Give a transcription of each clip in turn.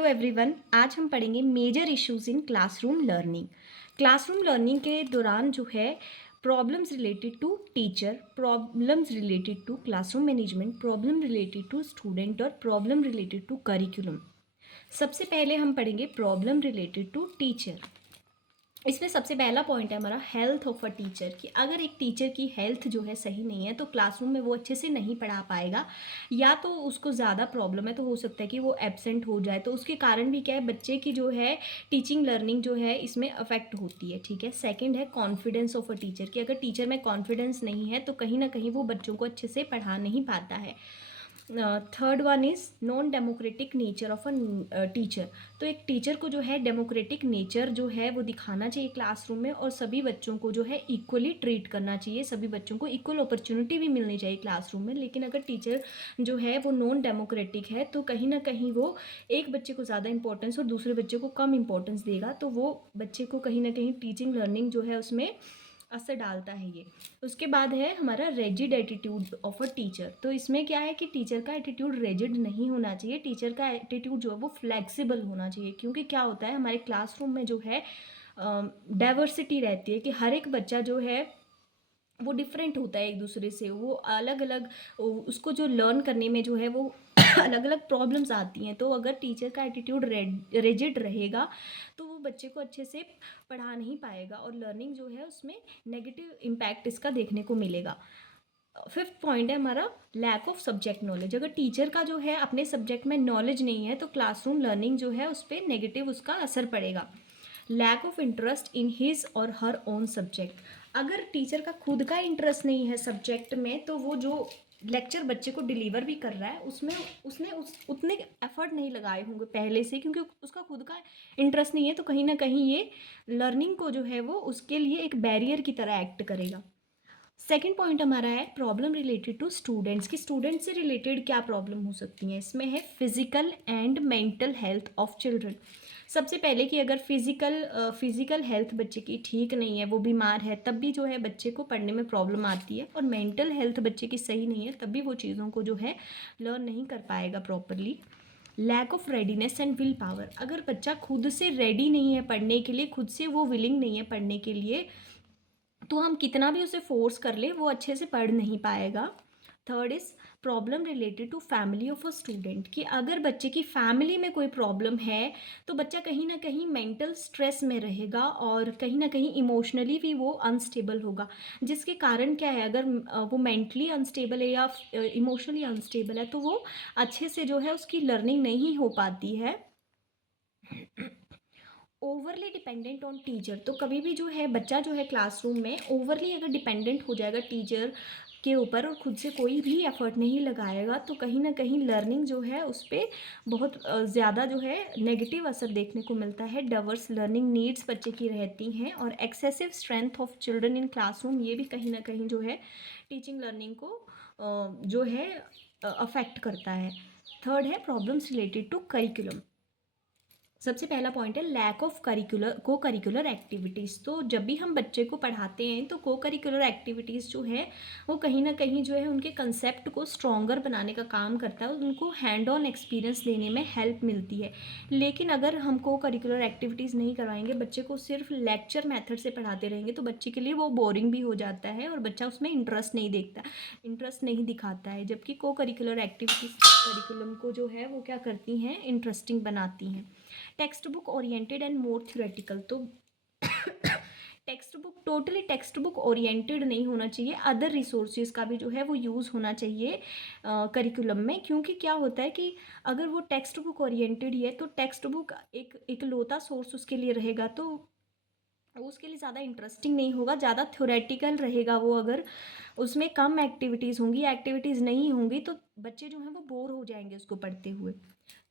Hello everyone, आज हम पढ़ेंगे major issues in classroom learning. Classroom learning के दौरान जो है problems related to teacher, problems related to classroom management, problem related to student और प्रॉब्लम रिलेटेड टू करिकुलम। सबसे पहले हम पढ़ेंगे प्रॉब्लम रिलेटेड टू टीचर। इसमें सबसे पहला पॉइंट है हमारा हेल्थ ऑफ अ टीचर, कि अगर एक टीचर की हेल्थ जो है सही नहीं है तो क्लासरूम में वो अच्छे से नहीं पढ़ा पाएगा, या तो उसको ज़्यादा प्रॉब्लम है तो हो सकता है कि वो एब्सेंट हो जाए। तो उसके कारण भी क्या है, बच्चे की जो है टीचिंग लर्निंग जो है इसमें अफेक्ट होती है। ठीक है। सेकंड है कॉन्फिडेंस ऑफ अ टीचर, कि अगर टीचर में कॉन्फिडेंस नहीं है तो कहीं ना कहीं वो बच्चों को अच्छे से पढ़ा नहीं पाता है। Third one is non democratic nature of a teacher. तो एक टीचर को जो है डेमोक्रेटिक नेचर जो है वो दिखाना चाहिए क्लासरूम में, और सभी बच्चों को जो है इक्वली ट्रीट करना चाहिए, सभी बच्चों को इक्वल अपॉर्चुनिटी भी मिलनी चाहिए क्लासरूम में। लेकिन अगर टीचर जो है वो नॉन डेमोक्रेटिक है तो कहीं ना कहीं वो एक बच्चे को ज़्यादा इंपॉर्टेंस और दूसरे बच्चे को कम इंपॉर्टेंस देगा, तो वो बच्चे को कहीं ना कहीं टीचिंग लर्निंग जो है उसमें असर डालता है ये। उसके बाद है हमारा rigid attitude of a teacher. तो इसमें क्या है कि टीचर का एटीट्यूड रेजिड नहीं होना चाहिए, टीचर का एटीट्यूड जो है वो फ्लेक्सिबल होना चाहिए। क्योंकि क्या होता है, हमारे क्लासरूम में जो है डाइवर्सिटी रहती है, कि हर एक बच्चा जो है वो डिफरेंट होता है एक दूसरे से, वो अलग अलग, उसको जो लर्न करने में जो है वो अलग अलग प्रॉब्लम्स आती हैं। तो अगर टीचर का एटीट्यूड रिजिड रहेगा तो वो बच्चे को अच्छे से पढ़ा नहीं पाएगा, और लर्निंग जो है उसमें नेगेटिव इम्पैक्ट इसका देखने को मिलेगा। फिफ्थ पॉइंट है हमारा लैक ऑफ सब्जेक्ट नॉलेज। अगर टीचर का जो है अपने सब्जेक्ट में नॉलेज नहीं है तो क्लासरूम लर्निंग जो है उस पर नेगेटिव उसका असर पड़ेगा। Lack of interest in his और हर ओन सब्जेक्ट। अगर टीचर का खुद का इंटरेस्ट नहीं है सब्जेक्ट में तो वो जो लेक्चर बच्चे को डिलीवर भी कर रहा है उसमें उसने उतने एफर्ट नहीं लगाए होंगे पहले से, क्योंकि उसका खुद का इंटरेस्ट नहीं है, तो कहीं ना कहीं ये लर्निंग को जो है वो उसके लिए एक बैरियर की तरह एक्ट करेगा। सेकेंड पॉइंट हमारा है प्रॉब्लम रिलेटेड टू स्टूडेंट्स, की स्टूडेंट से रिलेटेड क्या प्रॉब्लम हो सकती हैं। इसमें है physical and mental health of children. सबसे पहले कि अगर फिजिकल हेल्थ बच्चे की ठीक नहीं है, वो बीमार है, तब भी जो है बच्चे को पढ़ने में प्रॉब्लम आती है, और मेंटल हेल्थ बच्चे की सही नहीं है तब भी वो चीज़ों को जो है लर्न नहीं कर पाएगा properly. Lack of readiness and will power. अगर बच्चा खुद से रेडी नहीं है पढ़ने के लिए, खुद से वो विलिंग नहीं है पढ़ने के लिए, तो हम कितना भी उसे फोर्स कर ले वो अच्छे से पढ़ नहीं पाएगा। Third is problem related to family of a student, कि अगर बच्चे की फैमिली में कोई प्रॉब्लम है तो बच्चा कहीं ना कहीं मेंटल स्ट्रेस में रहेगा, और कहीं ना कहीं इमोशनली भी वो अनस्टेबल होगा। जिसके कारण क्या है, अगर वो मेंटली अनस्टेबल है या इमोशनली अनस्टेबल है तो वो अच्छे से जो है उसकी लर्निंग नहीं हो पाती है। Overly dependent on teacher. तो कभी भी जो है बच्चा जो है क्लासरूम में ओवरली अगर डिपेंडेंट हो जाएगा टीचर के ऊपर और खुद से कोई भी एफर्ट नहीं लगाएगा, तो कहीं ना कहीं लर्निंग जो है उस पर बहुत ज़्यादा जो है नेगेटिव असर देखने को मिलता है। डाइवर्स लर्निंग नीड्स बच्चे की रहती हैं, और excessive strength of children in classroom, ये भी कहीं ना कहीं जो है टीचिंग लर्निंग को जो है अफेक्ट करता है। थर्ड है प्रॉब्लम्स रिलेटेड टू करिकुलम। सबसे पहला पॉइंट है लैक ऑफ को करिकुलर एक्टिविटीज़। तो जब भी हम बच्चे को पढ़ाते हैं तो को करिकुलर एक्टिविटीज़ जो है वो कहीं ना कहीं जो है उनके कंसेप्ट को स्ट्रॉन्गर बनाने का काम करता है, उनको हैंड ऑन एक्सपीरियंस लेने में हेल्प मिलती है। लेकिन अगर हम को करिकुलर एक्टिविटीज़ नहीं करवाएंगे, बच्चे को सिर्फ लेक्चर मेथड से पढ़ाते रहेंगे, तो बच्चे के लिए वो बोरिंग भी हो जाता है और बच्चा उसमें इंटरेस्ट नहीं दिखाता है। जबकि को करिकुलर एक्टिविटीज़ करिकुलम को जो है वो क्या करती हैं, इंटरेस्टिंग बनाती हैं। Text book oriented and more theoretical. तो टेक्स्ट बुक ओरिएंटेड नहीं होना चाहिए, अदर रिसोर्सेज का भी जो है वो यूज़ होना चाहिए करिकुलम में। क्योंकि क्या होता है कि अगर वो टेक्स्ट बुक ओरिएंटेड ही है तो टेक्स्ट बुक एक इकलौता सोर्स उसके लिए रहेगा, तो वो उसके लिए ज़्यादा इंटरेस्टिंग नहीं होगा, ज़्यादा थ्योरेटिकल रहेगा वो। अगर उसमें कम एक्टिविटीज़ होंगी, एक्टिविटीज़ नहीं होंगी, तो बच्चे जो हैं वो बोर हो जाएंगे उसको पढ़ते हुए।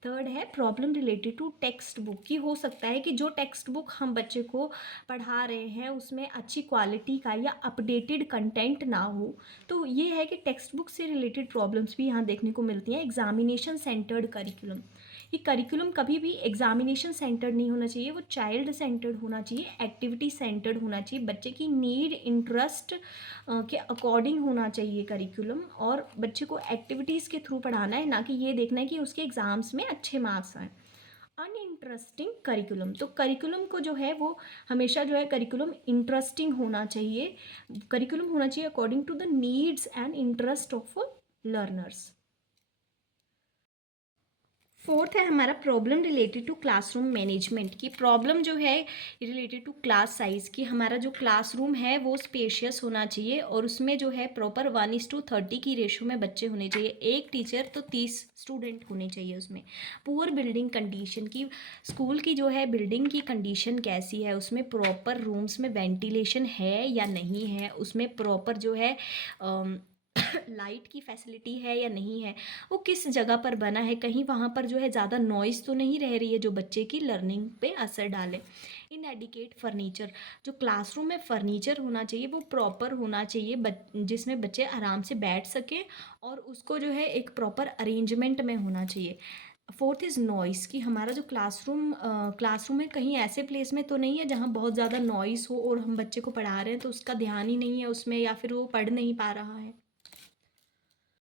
थर्ड है problem related to text book, की हो सकता है कि जो टेक्स्ट बुक हम बच्चे को पढ़ा रहे हैं उसमें अच्छी क्वालिटी का या अपडेटेड कंटेंट ना हो। तो ये है कि टेक्स्ट बुक से रिलेटेड प्रॉब्लम्स भी यहाँ देखने को मिलती हैं। एग्जामिनेशन सेंटर्ड करिकुलम, ये करिकुलम कभी भी एग्जामिनेशन सेंटर्ड नहीं होना चाहिए, वो चाइल्ड सेंटर्ड होना चाहिए, एक्टिविटी सेंटर्ड होना चाहिए, बच्चे की नीड इंटरेस्ट के अकॉर्डिंग होना चाहिए करिकुलम, और बच्चे को एक्टिविटीज़ के थ्रू पढ़ाना है, ना कि ये देखना है कि उसके एग्ज़ाम्स में अच्छे मार्क्स आएँ। अनइंटरेस्टिंग करिकुलम, तो करिकुलम को जो है वो हमेशा जो है करिकुलम इंटरेस्टिंग होना चाहिए, करिकुलम होना चाहिए according to the needs and interest of learners. Fourth है हमारा problem related to classroom management की प्रॉब्लम जो है रिलेटेड टू क्लास साइज की। हमारा जो क्लासरूम है वो स्पेशियस होना चाहिए और उसमें जो है प्रॉपर 1:30 की रेशो में बच्चे होने चाहिए, एक टीचर तो 30 स्टूडेंट होने चाहिए उसमें। पुअर बिल्डिंग कंडीशन की, स्कूल की जो है बिल्डिंग की कंडीशन कैसी है, उसमें प्रॉपर रूम्स में वेंटिलेशन है या नहीं है, उसमें प्रॉपर जो है लाइट की फैसिलिटी है या नहीं है, वो किस जगह पर बना है, कहीं वहाँ पर जो है ज़्यादा नॉइज़ तो नहीं रह रही है जो बच्चे की लर्निंग पे असर डाले। इनएडिकेट फर्नीचर, जो क्लासरूम में फर्नीचर होना चाहिए वो प्रॉपर होना चाहिए, जिसमें बच्चे आराम से बैठ सकें और उसको जो है एक प्रॉपर अरेंजमेंट में होना चाहिए। फोर्थ इज़ नॉइस, कि हमारा जो क्लासरूम है कहीं ऐसे प्लेस में तो नहीं है जहाँ बहुत ज़्यादा नॉइस हो और हम बच्चे को पढ़ा रहे हैं तो उसका ध्यान ही नहीं है उसमें या फिर वो पढ़ नहीं पा रहा है।